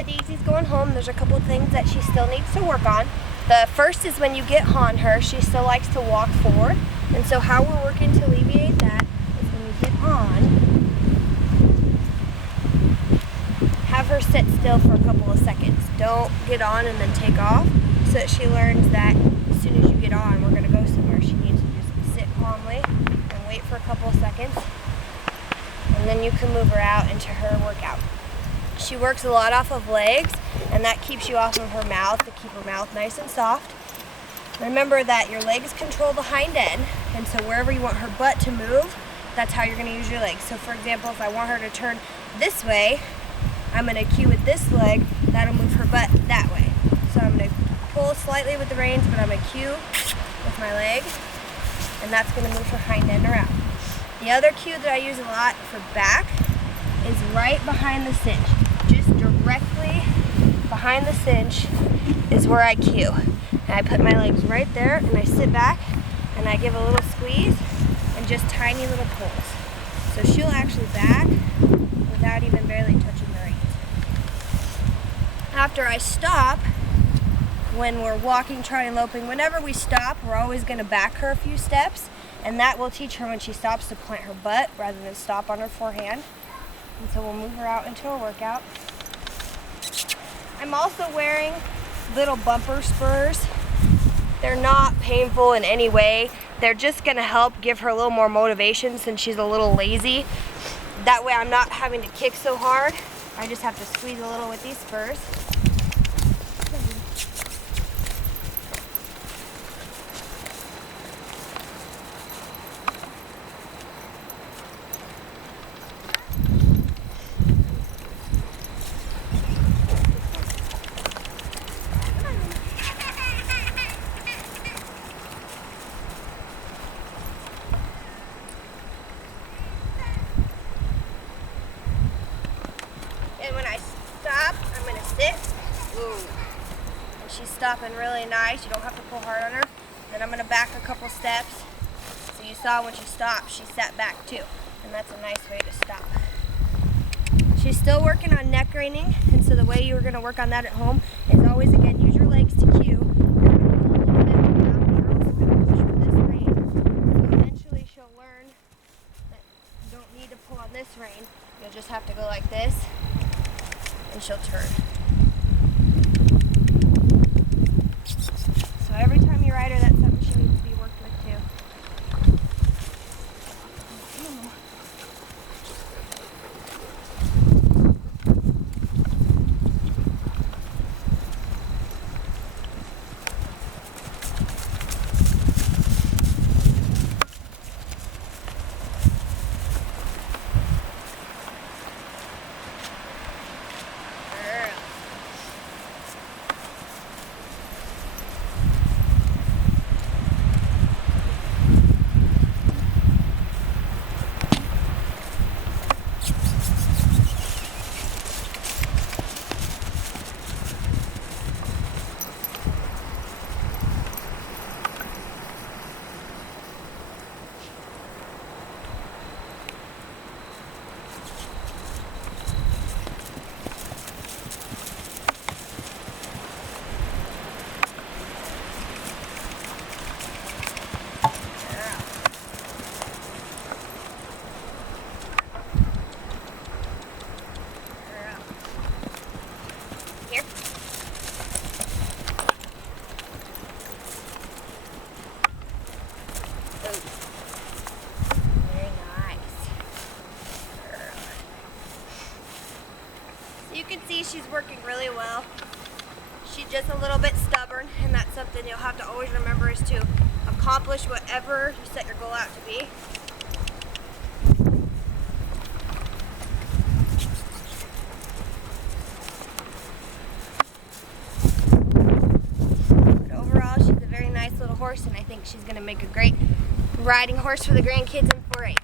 that Daisy's going home, there's a couple of things that she still needs to work on. The first is when you get on her, she still likes to walk forward. And so how we're working to alleviate that is when you get on, have her sit still for a couple of seconds. Don't get on and then take off, so that she learns that as soon as you get on, we're going to go somewhere. She needs to just sit calmly and wait for a couple of seconds. And then you can move her out into her workout. She works a lot off of legs, and that keeps you off of her mouth to keep her mouth nice and soft. Remember that your legs control the hind end, and so wherever you want her butt to move, that's how you're going to use your legs. So for example, if I want her to turn this way, I'm going to cue with this leg, that'll move her butt that way. So I'm going to pull slightly with the reins, but I'm going to cue with my leg, and that's going to move her hind end around. The other cue that I use a lot for back is right behind the cinch. Just directly behind the cinch is where I cue. And I put my legs right there, and I sit back, and I give a little squeeze, and just tiny little pulls. So she'll actually back without even barely touching the reins. After I stop, when we're walking, trotting, loping, whenever we stop, we're always going to back her a few steps, and that will teach her when she stops to plant her butt rather than stop on her forehand. And so we'll move her out into a workout. I'm also wearing little bumper spurs. They're not painful in any way. They're just going to help give her a little more motivation since she's a little lazy. That way I'm not having to kick so hard. I just have to squeeze a little with these spurs. And when I stop, I'm going to sit. Ooh. And she's stopping really nice. You don't have to pull hard on her. Then I'm going to back a couple steps. So you saw when she stopped, she sat back too. And that's a nice way to stop. She's still working on neck reining. And so the way you're going to work on that at home is always, again, use your legs to cue. You're going to pull a little bit out. You're also going to push with this rein. So eventually she'll learn that you don't need to pull on this rein. You'll just have to go like this, and she'll turn. So every time you ride her, that's something she needs to be worked with too. Here. Very nice. So you can see she's working really well. She's just a little bit stubborn, and that's something you'll have to always remember is to accomplish whatever you set your goal out to be. Horse, and I think she's going to make a great riding horse for the grandkids in 4-H.